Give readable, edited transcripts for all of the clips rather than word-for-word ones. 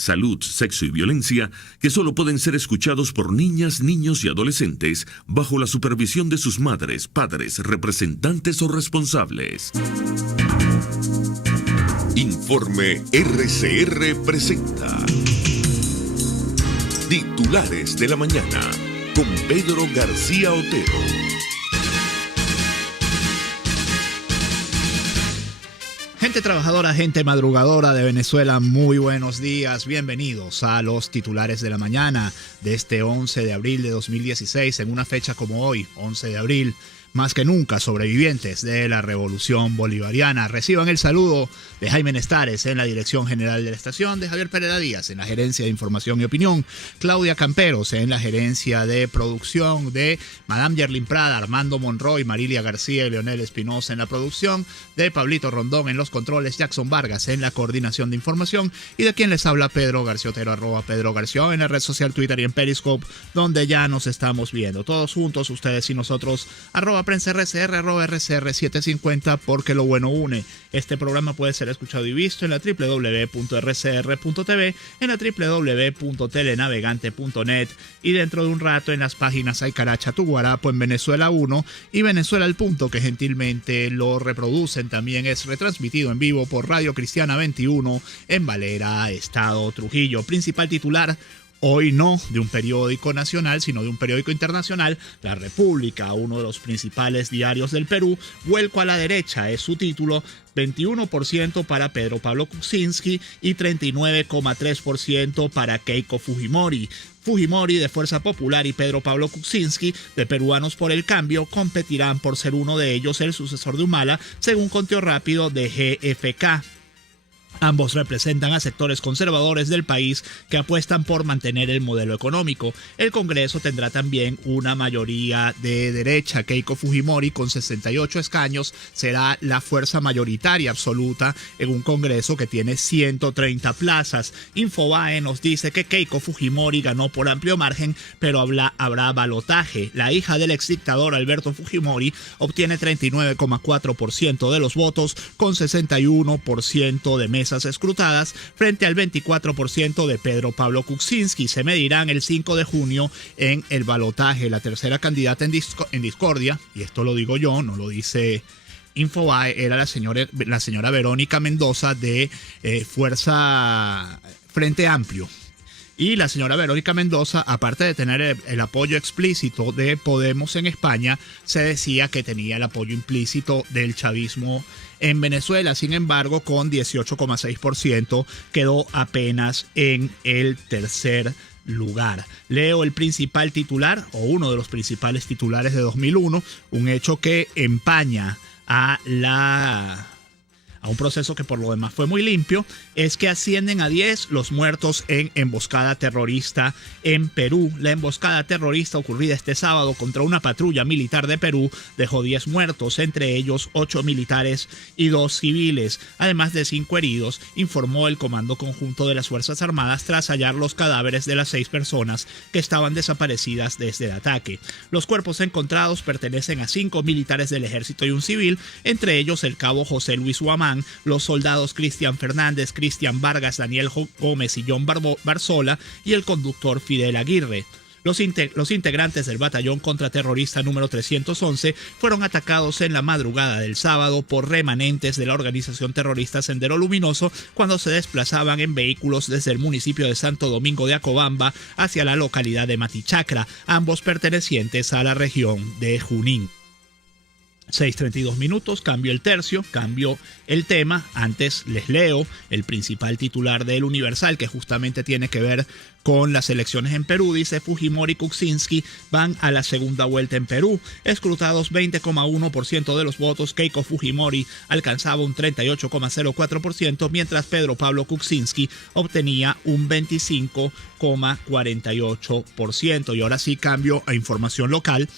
salud, sexo y violencia, que solo pueden ser escuchados por niñas, niños y adolescentes bajo la supervisión de sus madres, padres, representantes o responsables. Informe RCR presenta Titulares de la Mañana con Pedro García Otero. Gente trabajadora, gente madrugadora de Venezuela, muy buenos días. Bienvenidos a los titulares de la mañana de este 11 de abril de 2016, en una fecha como hoy, 11 de abril. Más que nunca, sobrevivientes de la Revolución Bolivariana. Reciban el saludo de Jaime Nestares en la dirección general de la estación, de Javier Pereira Díaz en la gerencia de información y opinión, Claudia Camperos en la gerencia de producción, de Madame Yerlin Prada, Armando Monroy, Marilia García y Leonel Espinosa en la producción, de Pablito Rondón en los controles, Jackson Vargas en la coordinación de información y de quien les habla Pedro García Otero, @Pedro García, en la red social Twitter y en Periscope, donde ya nos estamos viendo todos juntos, ustedes y nosotros, @Prensa RCR, @RCR750, porque lo bueno une. Este programa puede ser escuchado y visto en la www.rcr.tv, en la www.telenavegante.net y dentro de un rato en las páginas Aicaracha, Tuguarapo, en Venezuela 1 y Venezuela al Punto, que gentilmente lo reproducen. También es retransmitido en vivo por Radio Cristiana 21 en Valera, Estado Trujillo. Principal titular: hoy no de un periódico nacional, sino de un periódico internacional, La República, uno de los principales diarios del Perú. Vuelco a la derecha es su título. 21% para Pedro Pablo Kuczynski y 39,3% para Keiko Fujimori. Fujimori, de Fuerza Popular, y Pedro Pablo Kuczynski, de Peruanos por el Cambio, competirán por ser uno de ellos el sucesor de Humala, según conteo rápido de GFK. Ambos representan a sectores conservadores del país que apuestan por mantener el modelo económico. El Congreso tendrá también una mayoría de derecha. Keiko Fujimori, con 68 escaños, será la fuerza mayoritaria absoluta en un Congreso que tiene 130 plazas. Infobae nos dice que Keiko Fujimori ganó por amplio margen, pero habrá balotaje. La hija del exdictador Alberto Fujimori obtiene 39,4% de los votos, con 61% de mesas escrutadas, frente al 24% de Pedro Pablo Kuczynski. Se medirán el 5 de junio en el balotaje. La tercera candidata en discordia, y esto lo digo yo, no lo dice Infobae, era la señora Verónica Mendoza, de Fuerza Frente Amplio. Y la señora Verónica Mendoza, aparte de tener el apoyo explícito de Podemos en España, se decía que tenía el apoyo implícito del chavismo en Venezuela. Sin embargo, con 18,6% quedó apenas en el tercer lugar. Leo el principal titular, o uno de los principales titulares de 2001, un hecho que empaña a un proceso que por lo demás fue muy limpio, es que ascienden a 10 los muertos en emboscada terrorista en Perú. La emboscada terrorista ocurrida este sábado contra una patrulla militar de Perú dejó 10 muertos, entre ellos 8 militares y 2 civiles, además de 5 heridos, informó el Comando Conjunto de las Fuerzas Armadas tras hallar los cadáveres de las 6 personas que estaban desaparecidas desde el ataque. Los cuerpos encontrados pertenecen a 5 militares del ejército y un civil, entre ellos el cabo José Luis Huamán, los soldados Cristian Fernández, Cristian Vargas, Daniel Gómez y John Barzola, y el conductor Fidel Aguirre. Los integrantes del batallón contraterrorista número 311 fueron atacados en la madrugada del sábado por remanentes de la organización terrorista Sendero Luminoso cuando se desplazaban en vehículos desde el municipio de Santo Domingo de Acobamba hacia la localidad de Matichacra, ambos pertenecientes a la región de Junín. 6:32 minutos, cambio el tercio, cambio el tema. Antes les leo el principal titular del Universal, que justamente tiene que ver con las elecciones en Perú. Dice: Fujimori y Kuczynski van a la segunda vuelta en Perú. Escrutados 20,1% de los votos, Keiko Fujimori alcanzaba un 38,04%, mientras Pedro Pablo Kuczynski obtenía un 25,48%. Y ahora sí cambio a información local,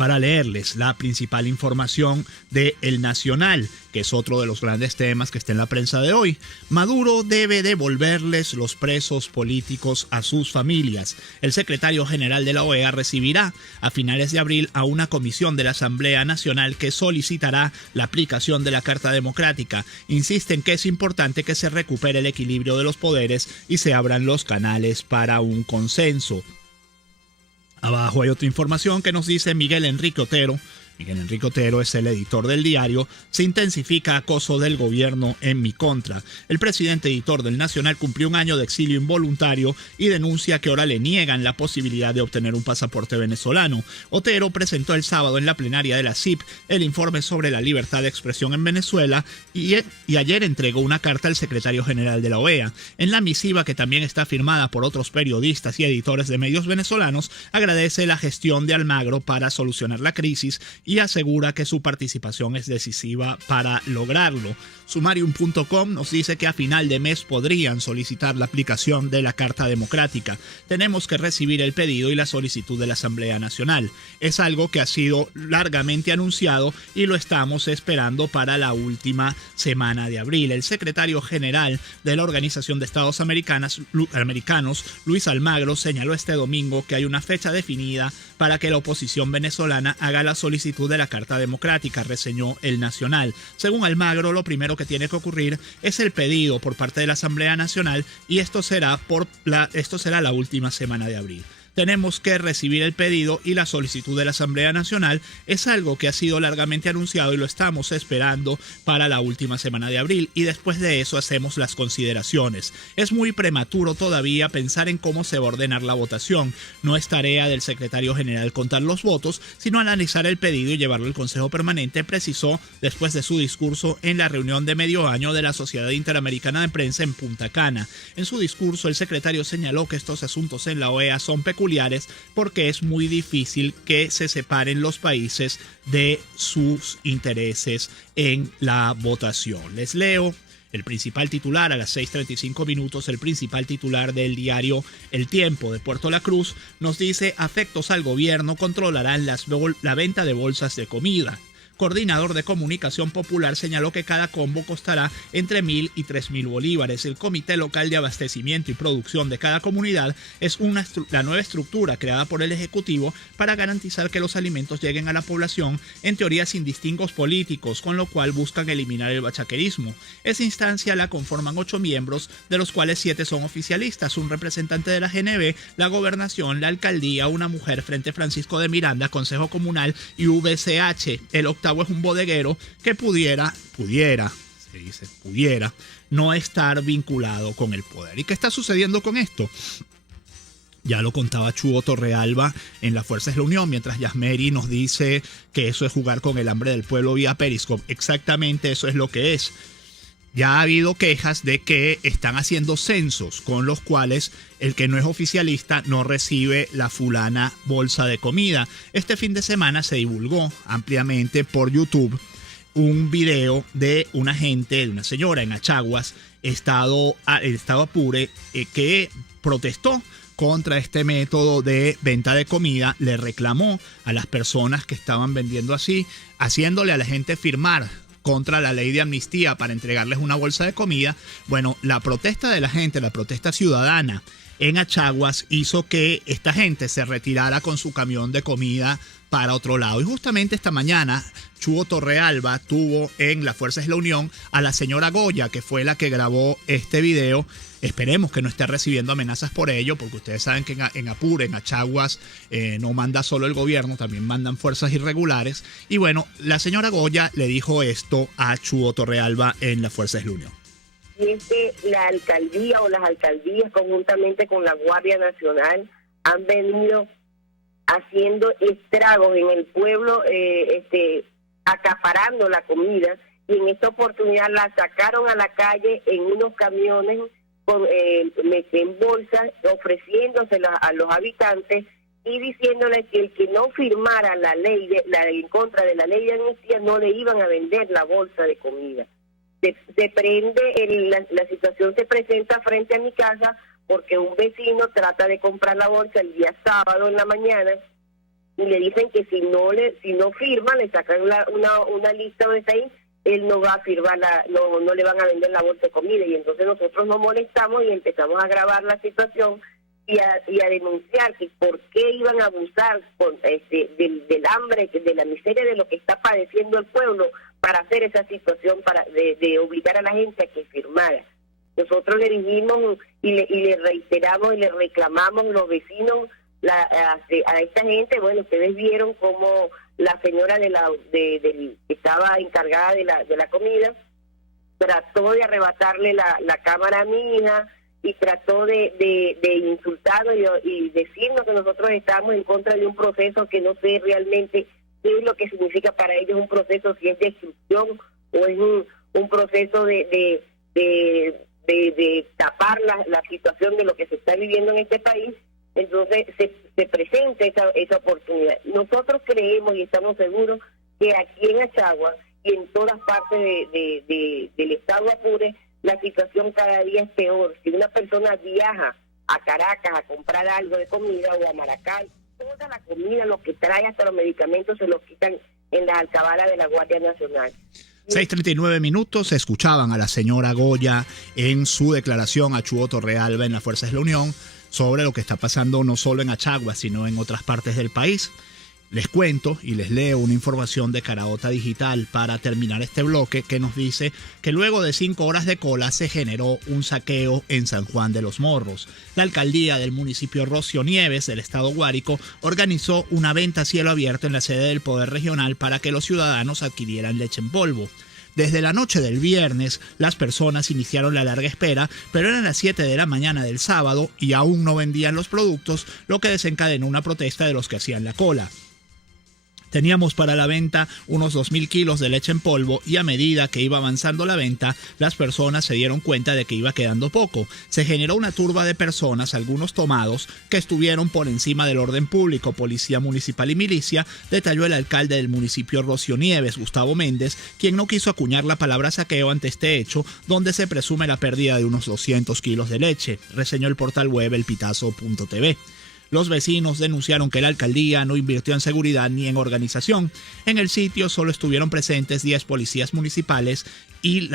para leerles la principal información de El Nacional, que es otro de los grandes temas que está en la prensa de hoy. Maduro debe devolverles los presos políticos a sus familias. El secretario general de la OEA recibirá a finales de abril a una comisión de la Asamblea Nacional que solicitará la aplicación de la Carta Democrática. Insisten que es importante que se recupere el equilibrio de los poderes y se abran los canales para un consenso. Abajo hay otra información que nos dice Miguel Enrique Otero. Miguel Enrique Otero es el editor del diario. Se intensifica acoso del gobierno en mi contra. El presidente editor del Nacional cumplió un año de exilio involuntario y denuncia que ahora le niegan la posibilidad de obtener un pasaporte venezolano. Otero presentó el sábado en la plenaria de la CIP el informe sobre la libertad de expresión en Venezuela y ayer entregó una carta al secretario general de la OEA. En la misiva, que también está firmada por otros periodistas y editores de medios venezolanos, agradece la gestión de Almagro para solucionar la crisis y asegura que su participación es decisiva para lograrlo. Sumarium.com nos dice que a final de mes podrían solicitar la aplicación de la Carta Democrática. Tenemos que recibir el pedido y la solicitud de la Asamblea Nacional. Es algo que ha sido largamente anunciado y lo estamos esperando para la última semana de abril. El secretario general de la Organización de Estados Americanos, Luis Almagro, señaló este domingo que hay una fecha definida para que la oposición venezolana haga la solicitud de la Carta Democrática, reseñó El Nacional. Según Almagro, lo primero que tiene que ocurrir es el pedido por parte de la Asamblea Nacional y esto será la última semana de abril. Tenemos que recibir el pedido y la solicitud de la Asamblea Nacional. Es algo que ha sido largamente anunciado y lo estamos esperando para la última semana de abril, y después de eso hacemos las consideraciones. Es muy prematuro todavía pensar en cómo se va a ordenar la votación. No es tarea del secretario general contar los votos, sino analizar el pedido y llevarlo al Consejo Permanente, precisó después de su discurso en la reunión de medio año de la Sociedad Interamericana de Prensa en Punta Cana. En su discurso, el secretario señaló que estos asuntos en la OEA son peculiares porque es muy difícil que se separen los países de sus intereses en la votación. Les leo el principal titular a las 6:35 minutos. El principal titular del diario El Tiempo de Puerto La Cruz nos dice: afectos al gobierno controlarán la venta de bolsas de comida. Coordinador de Comunicación Popular señaló que cada combo costará entre 1.000 y 3.000 bolívares. El Comité Local de Abastecimiento y Producción de cada comunidad es la nueva estructura creada por el Ejecutivo para garantizar que los alimentos lleguen a la población, en teoría sin distingos políticos, con lo cual buscan eliminar el bachaquerismo. Esa instancia la conforman 8 miembros, de los cuales 7 son oficialistas, un representante de la GNB, la Gobernación, la Alcaldía, una mujer, Frente Francisco de Miranda, Consejo Comunal y VCH. El octavo es un bodeguero que pudiera no estar vinculado con el poder. ¿Y qué está sucediendo con esto? Ya lo contaba Chugo Torrealba en Las Fuerzas de la Unión, mientras Yasmeri nos dice que eso es jugar con el hambre del pueblo vía Periscope. Exactamente eso es lo que es. Ya ha habido quejas de que están haciendo censos con los cuales el que no es oficialista no recibe la fulana bolsa de comida. Este fin de semana se divulgó ampliamente por YouTube un video de una señora en Achaguas, estado Apure, que protestó contra este método de venta de comida. Le reclamó a las personas que estaban vendiendo así, haciéndole a la gente firmar contra la ley de amnistía para entregarles una bolsa de comida. Bueno, la protesta de la gente, la protesta ciudadana en Achaguas, hizo que esta gente se retirara con su camión de comida para otro lado. Y justamente esta mañana, Chugo Torrealba tuvo en Las Fuerzas de la Unión a la señora Goya, que fue la que grabó este video. Esperemos que no esté recibiendo amenazas por ello, porque ustedes saben que en Apure, en Achaguas, no manda solo el gobierno, también mandan fuerzas irregulares. Y bueno, la señora Goya le dijo esto a Chugo Torrealba en Las Fuerzas de la Unión. Es que la alcaldía o las alcaldías, conjuntamente con la Guardia Nacional, han venido haciendo estragos en el pueblo, acaparando la comida, y en esta oportunidad la sacaron a la calle en unos camiones en bolsas, ofreciéndosela a los habitantes y diciéndoles que el que no firmara la ley en contra de la ley de amnistía no le iban a vender la bolsa de comida. La situación se presenta frente a mi casa porque un vecino trata de comprar la bolsa el día sábado en la mañana y le dicen que si no firma, le sacan una lista donde está ahí, él no va a firmar, no le van a vender la bolsa de comida. Y entonces nosotros nos molestamos y empezamos a grabar la situación y a denunciar que por qué iban a abusar del hambre, de la miseria, de lo que está padeciendo el pueblo, para hacer esa situación, de obligar a la gente a que firmara. Nosotros le dijimos y le reiteramos y le reclamamos los vecinos a esta gente. Bueno, ustedes vieron cómo la señora que estaba encargada de la comida trató de arrebatarle la cámara a mi hija y trató de insultarnos y decirnos que nosotros estábamos en contra de un proceso que no sé realmente qué es lo que significa para ellos un proceso, si es destrucción o es un proceso de tapar la situación de lo que se está viviendo en este país. Entonces se presenta esa oportunidad. Nosotros creemos y estamos seguros que aquí en Achagua y en todas partes del estado Apure, la situación cada día es peor. Si una persona viaja a Caracas a comprar algo de comida o a Maracay, toda la comida, lo que trae, hasta los medicamentos, se los quitan en las alcabalas de la Guardia Nacional. 6:39 minutos, escuchaban a la señora Goya en su declaración a Chuo Torrealba en las Fuerzas de la Unión sobre lo que está pasando no solo en Achagua, sino en otras partes del país. Les cuento y les leo una información de Caraota Digital para terminar este bloque que nos dice que luego de 5 horas de cola se generó un saqueo en San Juan de los Morros. La alcaldía del municipio Rocío Nieves del estado Guárico organizó una venta a cielo abierto en la sede del Poder Regional para que los ciudadanos adquirieran leche en polvo. Desde la noche del viernes, las personas iniciaron la larga espera, pero eran las 7 de la mañana del sábado y aún no vendían los productos, lo que desencadenó una protesta de los que hacían la cola. Teníamos para la venta unos 2.000 kilos de leche en polvo y a medida que iba avanzando la venta, las personas se dieron cuenta de que iba quedando poco. Se generó una turba de personas, algunos tomados, que estuvieron por encima del orden público, policía municipal y milicia, detalló el alcalde del municipio Rocío Nieves, Gustavo Méndez, quien no quiso acuñar la palabra saqueo ante este hecho, donde se presume la pérdida de unos 200 kilos de leche, reseñó el portal web elpitazo.tv. Los vecinos denunciaron que la alcaldía no invirtió en seguridad ni en organización. En el sitio solo estuvieron presentes 10 policías municipales y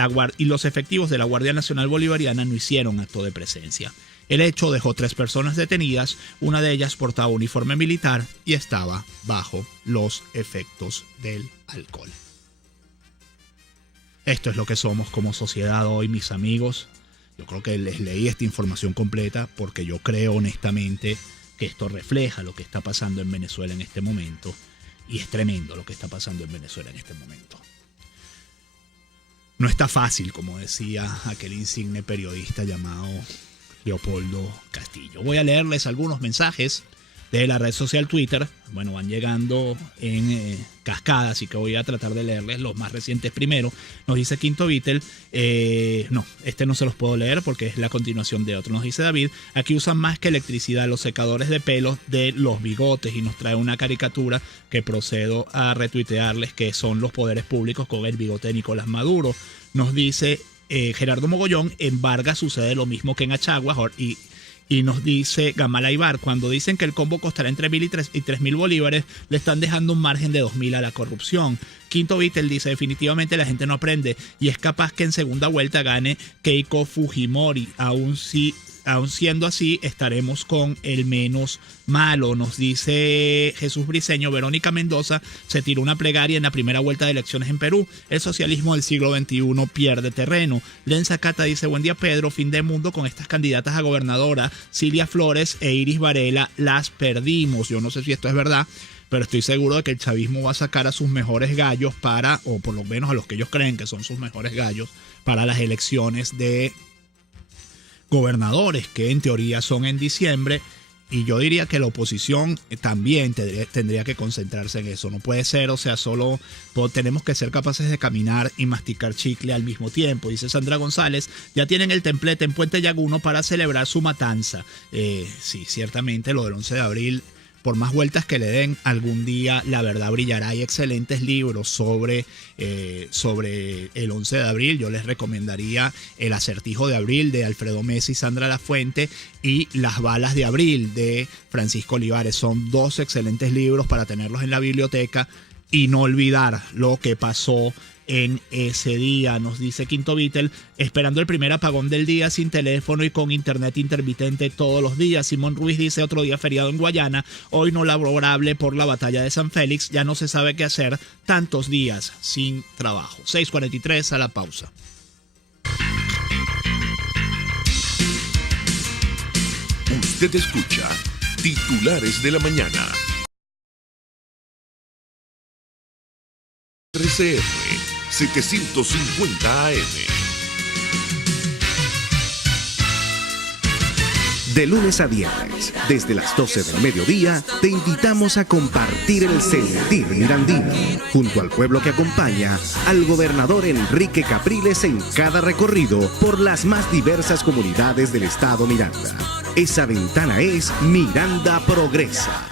los efectivos de la Guardia Nacional Bolivariana no hicieron acto de presencia. El hecho dejó 3 personas detenidas, una de ellas portaba uniforme militar y estaba bajo los efectos del alcohol. Esto es lo que somos como sociedad hoy, mis amigos. Yo creo que les leí esta información completa porque yo creo honestamente que esto refleja lo que está pasando en Venezuela en este momento, y es tremendo lo que está pasando en Venezuela en este momento. No está fácil, como decía aquel insigne periodista llamado Leopoldo Castillo. Voy a leerles algunos mensajes de la red social Twitter. Bueno, van llegando en cascada, así que voy a tratar de leerles los más recientes primero. Nos dice Quinto Beatle, no, este no se los puedo leer porque es la continuación de otro. Nos dice David, aquí usan más que electricidad los secadores de pelos de los bigotes, y nos trae una caricatura que procedo a retuitearles, que son los poderes públicos con el bigote de Nicolás Maduro. Nos dice Gerardo Mogollón, en Vargas sucede lo mismo que en Achagua, y nos dice Gamal Aybar, cuando dicen que el combo costará entre 1.000 y 3.000 bolívares, le están dejando un margen de 2.000 a la corrupción. Quinto Beatle dice, definitivamente la gente no aprende y es capaz que en segunda vuelta gane Keiko Fujimori. Aún siendo así, estaremos con el menos malo. Nos dice Jesús Briceño, Verónica Mendoza se tiró una plegaria en la primera vuelta de elecciones en Perú. El socialismo del siglo XXI pierde terreno. Lenza Cata dice, buen día Pedro, fin de mundo con estas candidatas a gobernadora, Cilia Flores e Iris Varela, las perdimos. Yo no sé si esto es verdad, pero estoy seguro de que el chavismo va a sacar a sus mejores gallos o por lo menos a los que ellos creen que son sus mejores gallos, para las elecciones de gobernadores, que en teoría son en diciembre. Y yo diría que la oposición también tendría que concentrarse en eso. No puede ser, o sea, solo tenemos que ser capaces de caminar y masticar chicle al mismo tiempo. Dice Sandra González, ya tienen el templete en Puente Llaguno para celebrar su matanza. Sí, ciertamente lo del 11 de abril por más vueltas que le den, algún día la verdad brillará. Hay excelentes libros sobre el 11 de abril. Yo les recomendaría El acertijo de abril de Alfredo Mesa y Sandra Lafuente y Las balas de abril de Francisco Olivares. Son dos excelentes libros para tenerlos en la biblioteca y no olvidar lo que pasó en ese día. Nos dice Quinto Beatle, esperando el primer apagón del día, sin teléfono y con internet intermitente todos los días. Simón Ruiz dice, otro día feriado en Guayana, hoy no laborable por la batalla de San Félix, ya no se sabe qué hacer, tantos días sin trabajo. 6:43, a la pausa. Usted escucha Titulares de la Mañana. RCR 750 AM. De lunes a viernes, desde las 12 del mediodía, te invitamos a compartir el sentir mirandino, junto al pueblo que acompaña al gobernador Enrique Capriles en cada recorrido por las más diversas comunidades del estado Miranda. Esa ventana es Miranda Progresa.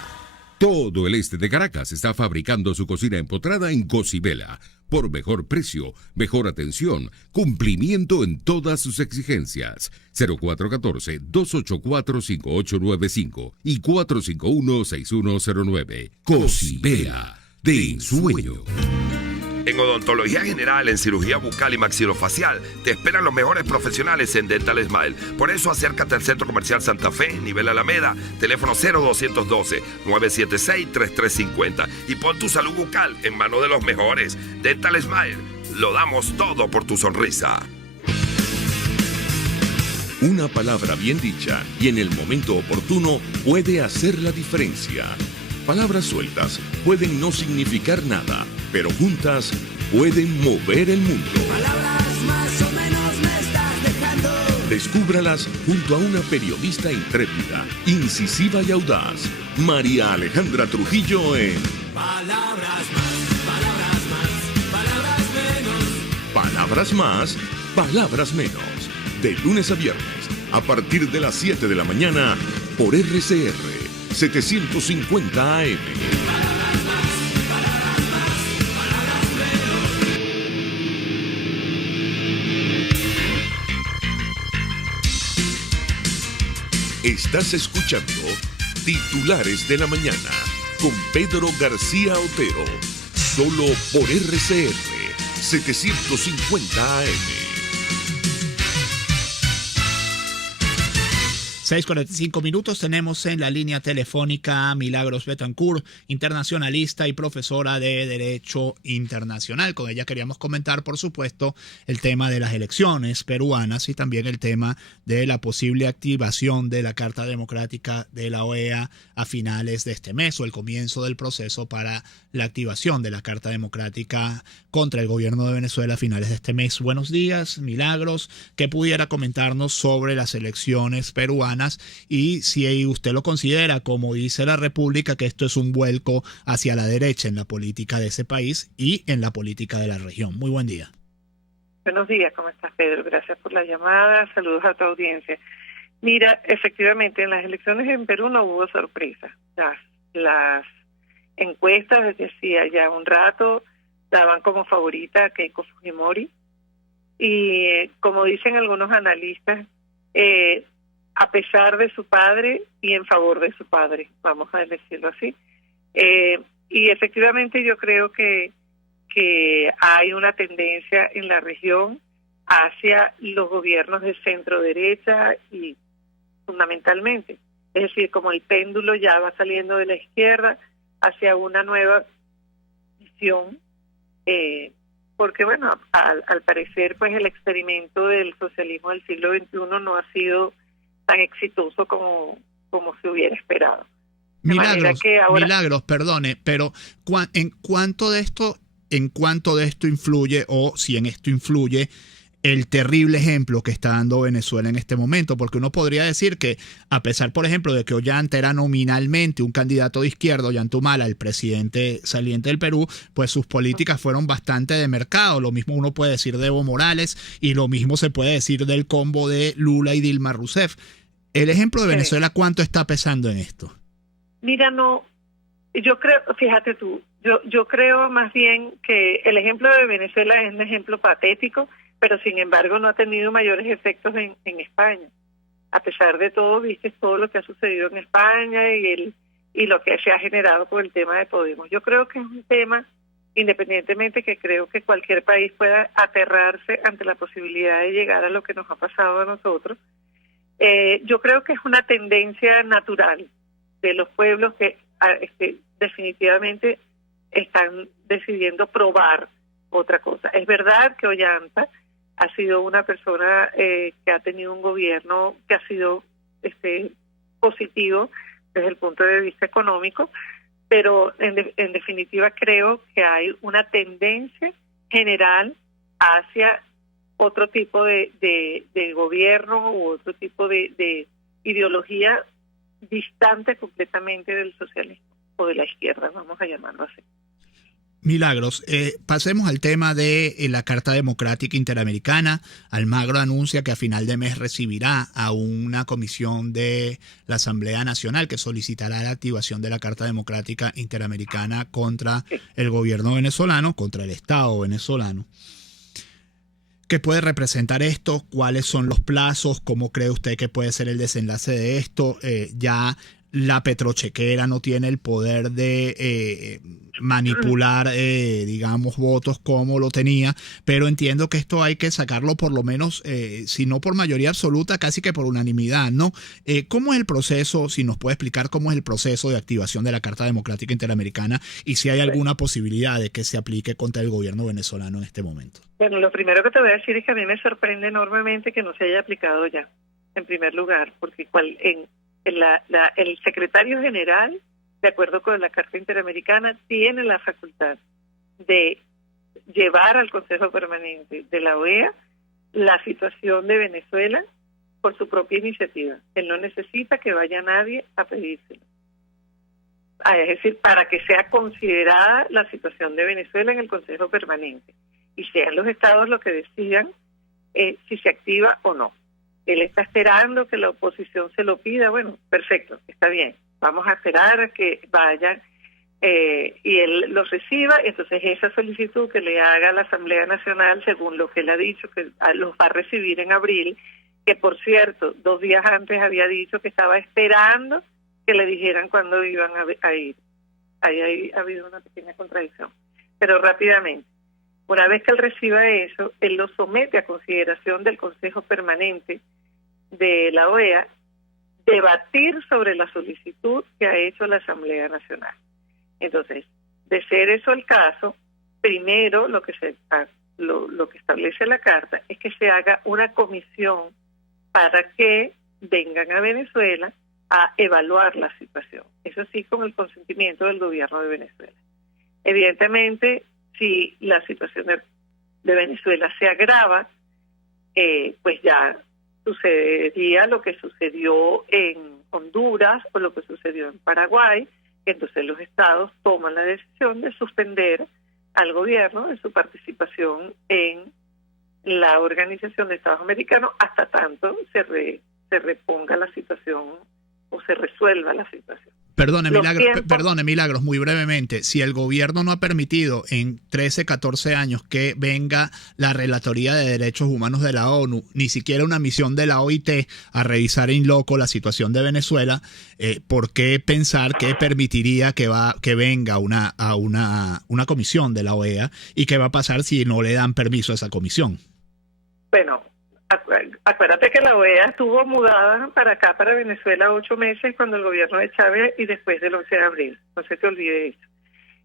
Todo el este de Caracas está fabricando su cocina empotrada en Cocibela. Por mejor precio, mejor atención, cumplimiento en todas sus exigencias. 0414-284-5895 y 451-6109. Cocibela, de ensueño. En Odontología General, en cirugía bucal y maxilofacial, te esperan los mejores profesionales en Dental Smile. Por eso acércate al Centro Comercial Santa Fe, nivel Alameda, teléfono 0212-976-3350 y pon tu salud bucal en manos de los mejores. Dental Smile, lo damos todo por tu sonrisa. Una palabra bien dicha y en el momento oportuno puede hacer la diferencia. Palabras sueltas pueden no significar nada, pero juntas pueden mover el mundo. Palabras más o menos me estás dejando. Descúbralas junto a una periodista intrépida, incisiva y audaz, María Alejandra Trujillo en Palabras más, palabras más, palabras menos. Palabras más, palabras menos. De lunes a viernes, a partir de las 7 de la mañana, por RCR 750 AM. Estás escuchando Titulares de la Mañana con Pedro García Otero, solo por RCR 750 AM. 6:45 tenemos en la línea telefónica a Milagros Betancourt, internacionalista y profesora de Derecho Internacional. Con ella queríamos comentar, por supuesto, el tema de las elecciones peruanas y también el tema de la posible activación de la Carta Democrática de la OEA a finales de este mes o el comienzo del proceso para la activación de la Carta Democrática contra el gobierno de Venezuela a finales de este mes. Buenos días, Milagros. ¿Qué pudiera comentarnos sobre las elecciones peruanas y si usted lo considera, como dice la República, que esto es un vuelco hacia la derecha en la política de ese país y en la política de la región? Muy buen día. Buenos días, ¿cómo estás, Pedro? Gracias por la llamada, saludos a tu audiencia. Mira, efectivamente, en las elecciones en Perú no hubo sorpresa. Las encuestas desde hacía ya un rato daban como favorita a Keiko Fujimori y, como dicen algunos analistas, a pesar de su padre y en favor de su padre, vamos a decirlo así. Y efectivamente yo creo que hay una tendencia en la región hacia los gobiernos de centro derecha y fundamentalmente, es decir, como el péndulo ya va saliendo de la izquierda hacia una nueva visión, porque bueno, al parecer pues el experimento del socialismo del siglo XXI no ha sido tan exitoso como se hubiera esperado. Milagros, perdone, pero en cuanto de esto influye, o si en esto influye el terrible ejemplo que está dando Venezuela en este momento, porque uno podría decir que a pesar, por ejemplo, de que Ollanta era nominalmente un candidato de izquierda, Ollanta Humala, el presidente saliente del Perú, pues sus políticas fueron bastante de mercado. Lo mismo uno puede decir de Evo Morales y lo mismo se puede decir del combo de Lula y Dilma Rousseff. El ejemplo de Venezuela, ¿cuánto está pesando en esto? Mira, no, yo creo, fíjate tú, yo creo más bien que el ejemplo de Venezuela es un ejemplo patético, pero sin embargo no ha tenido mayores efectos en España. A pesar de todo, viste todo lo que ha sucedido en España y lo que se ha generado por el tema de Podemos. Yo creo que es un tema, independientemente que creo que cualquier país pueda aterrarse ante la posibilidad de llegar a lo que nos ha pasado a nosotros, yo creo que es una tendencia natural de los pueblos que definitivamente están decidiendo probar otra cosa. Es verdad que Ollanta ha sido una persona que ha tenido un gobierno que ha sido positivo desde el punto de vista económico, pero en definitiva creo que hay una tendencia general hacia otro tipo de gobierno u otro tipo de ideología distante completamente del socialismo o de la izquierda, vamos a llamarlo así. Milagros, pasemos al tema de la Carta Democrática Interamericana. Almagro anuncia que a final de mes recibirá a una comisión de la Asamblea Nacional que solicitará la activación de la Carta Democrática Interamericana contra el gobierno venezolano, contra el Estado venezolano. ¿Qué puede representar esto? ¿Cuáles son los plazos? ¿Cómo cree usted que puede ser el desenlace de esto? Ya la petrochequera no tiene el poder de manipular, digamos, votos como lo tenía, pero entiendo que esto hay que sacarlo por lo menos, si no por mayoría absoluta, casi que por unanimidad, ¿no? ¿Cómo es el proceso? Si nos puede explicar cómo es el proceso de activación de la Carta Democrática Interamericana y si hay alguna posibilidad de que se aplique contra el gobierno venezolano en este momento. Bueno, lo primero que te voy a decir es que a mí me sorprende enormemente que no se haya aplicado ya, en primer lugar, porque el secretario general, de acuerdo con la Carta Interamericana, tiene la facultad de llevar al Consejo Permanente de la OEA la situación de Venezuela por su propia iniciativa. Él no necesita que vaya nadie a pedírselo. Es decir, para que sea considerada la situación de Venezuela en el Consejo Permanente y sean los estados los que decidan si se activa o no. Él está esperando que la oposición se lo pida. Bueno, perfecto, está bien. Vamos a esperar a que vayan y él los reciba. Entonces esa solicitud que le haga a la Asamblea Nacional, según lo que él ha dicho, que los va a recibir en abril, que por cierto, 2 días antes había dicho que estaba esperando que le dijeran cuándo iban a ir. Ahí ha habido una pequeña contradicción. Pero rápidamente, una vez que él reciba eso, él lo somete a consideración del Consejo Permanente de la OEA, debatir sobre la solicitud que ha hecho la Asamblea Nacional. Entonces, de ser eso el caso, primero lo que establece la Carta es que se haga una comisión para que vengan a Venezuela a evaluar la situación. Eso sí, con el consentimiento del gobierno de Venezuela. Evidentemente, si la situación de Venezuela se agrava, pues ya sucedería lo que sucedió en Honduras o lo que sucedió en Paraguay, que entonces los estados toman la decisión de suspender al gobierno de su participación en la Organización de Estados Americanos hasta tanto se reponga la situación o se resuelva la situación. Perdone, Milagros, muy brevemente, si el gobierno no ha permitido en 13, 14 años que venga la Relatoría de Derechos Humanos de la ONU, ni siquiera una misión de la OIT a revisar in loco la situación de Venezuela, ¿por qué pensar que permitiría que venga una comisión de la OEA y qué va a pasar si no le dan permiso a esa comisión? Bueno, acuérdate que la OEA estuvo mudada para acá, para Venezuela, 8 meses cuando el gobierno de Chávez y después del 11 de abril. No se te olvide eso.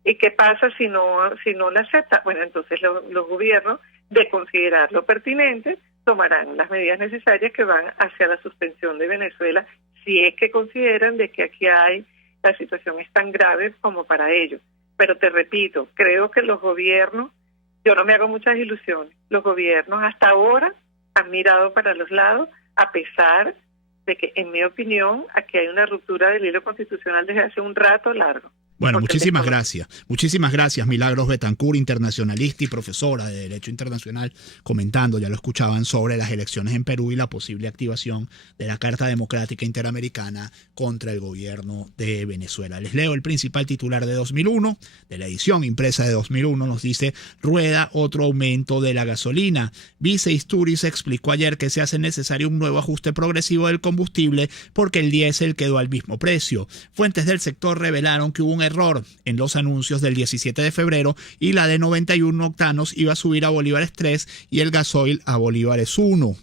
¿Y qué pasa si no la acepta? Bueno, entonces los gobiernos, de considerarlo pertinente, tomarán las medidas necesarias que van hacia la suspensión de Venezuela, si es que consideran de que aquí la situación es tan grave como para ello. Pero te repito, creo que los gobiernos, yo no me hago muchas ilusiones, los gobiernos hasta ahora han mirado para los lados, a pesar de que, en mi opinión, aquí hay una ruptura del hilo constitucional desde hace un rato largo. Bueno, Porque muchísimas gracias. Muchísimas gracias, Milagros Betancourt, internacionalista y profesora de Derecho Internacional, comentando, ya lo escuchaban, sobre las elecciones en Perú y la posible activación de la Carta Democrática Interamericana contra el gobierno de Venezuela. Les leo el principal titular de 2001, de la edición impresa de 2001, nos dice: rueda otro aumento de la gasolina. Vice Isturiz explicó ayer que se hace necesario un nuevo ajuste progresivo del combustible porque el diésel quedó al mismo precio. Fuentes del sector revelaron que hubo un error en los anuncios del 17 de febrero y la de 91 octanos iba a subir a bolívares 3 y el gasoil a bolívares 1.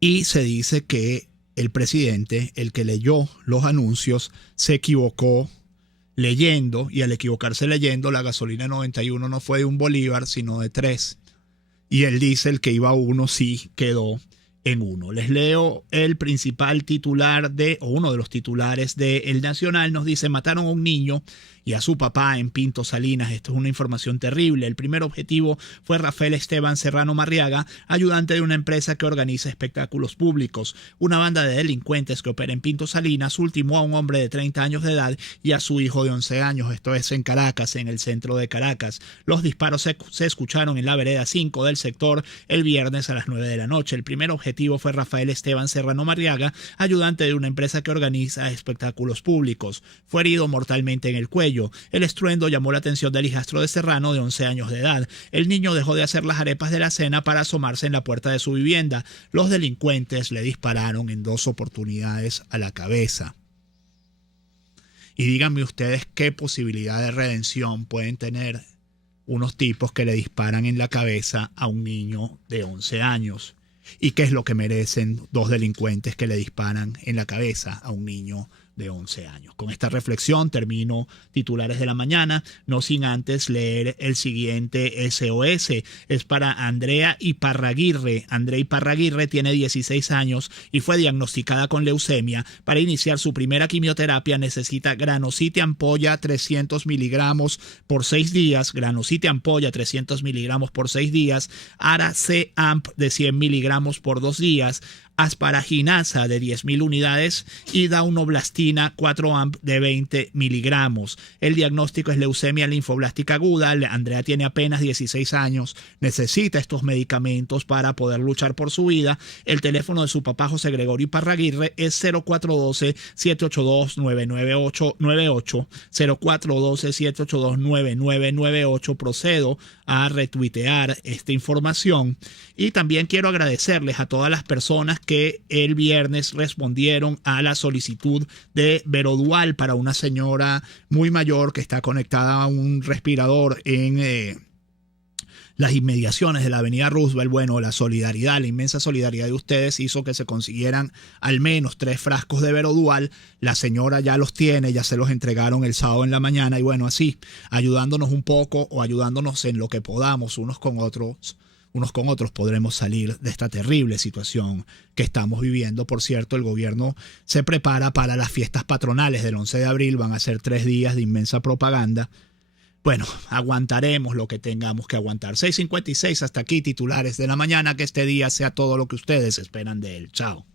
Y se dice que el presidente, el que leyó los anuncios, se equivocó leyendo, y al equivocarse leyendo, la gasolina 91 no fue de 1 bolívar, sino de 3. Y el diésel que iba a 1 sí quedó en 1. Les leo el principal titular o uno de los titulares de El Nacional. Nos dice: mataron a un niño y a su papá en Pinto Salinas. Esto es una información terrible. El primer objetivo fue Rafael Esteban Serrano Marriaga, ayudante de una empresa que organiza espectáculos públicos. Una banda de delincuentes que opera en Pinto Salinas ultimó a un hombre de 30 años de edad y a su hijo de 11 años. Esto es en Caracas, en el centro de Caracas. Los disparos se escucharon en la vereda 5 del sector el viernes a las 9 de la noche. El primer objetivo fue Rafael Esteban Serrano Marriaga, ayudante de una empresa que organiza espectáculos públicos. Fue herido mortalmente en el cuello. El estruendo llamó la atención del hijastro de Serrano, de 11 años de edad. El niño dejó de hacer las arepas de la cena para asomarse en la puerta de su vivienda. Los delincuentes le dispararon en 2 oportunidades a la cabeza. Y díganme ustedes qué posibilidad de redención pueden tener unos tipos que le disparan en la cabeza a un niño de 11 años. ¿Y qué es lo que merecen 2 delincuentes que le disparan en la cabeza a un niño de 11 años? Con esta reflexión termino titulares de la mañana, no sin antes leer el siguiente SOS. Es para Andrea Iparraguirre. Andrea Iparraguirre tiene 16 años y fue diagnosticada con leucemia. Para iniciar su primera quimioterapia necesita Granosite ampolla 300 miligramos por 6 días, Granosite ampolla 300 miligramos por 6 días, Ara-C-Amp de 100 miligramos por 2 días, asparaginasa de 10.000 unidades y daunoblastina 4 amp de 20 miligramos. El diagnóstico es leucemia linfoblástica aguda. Andrea tiene apenas 16 años, necesita estos medicamentos para poder luchar por su vida. El teléfono de su papá José Gregorio Iparraguirre es 0412-782-9998, 0412-782-9998. Procedo a retuitear esta información. Y también quiero agradecerles a todas las personas que el viernes respondieron a la solicitud de Verodual para una señora muy mayor que está conectada a un respirador en las inmediaciones de la avenida Roosevelt. Bueno, la solidaridad, la inmensa solidaridad de ustedes hizo que se consiguieran al menos 3 frascos de Verodual. La señora ya los tiene, ya se los entregaron el sábado en la mañana y bueno, así, ayudándonos un poco o ayudándonos en lo que podamos unos con otros podremos salir de esta terrible situación que estamos viviendo. Por cierto, el gobierno se prepara para las fiestas patronales del 11 de abril. Van a ser 3 días de inmensa propaganda. Bueno, aguantaremos lo que tengamos que aguantar. 6:56, hasta aquí titulares de la mañana. Que este día sea todo lo que ustedes esperan de él. Chao.